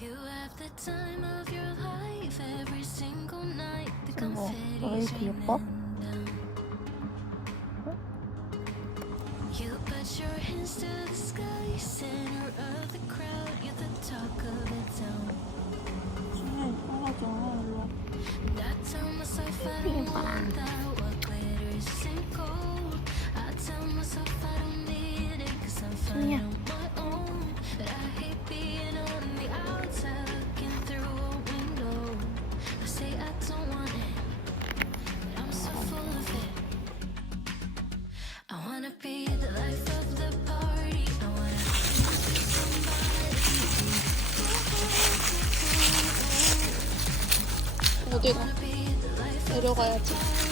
You have the time of your life every single night. The confetti's. You put your hands to the sky, center of the crowd. You're the talk of the town. That's how I that. 어디가? 내려가야지.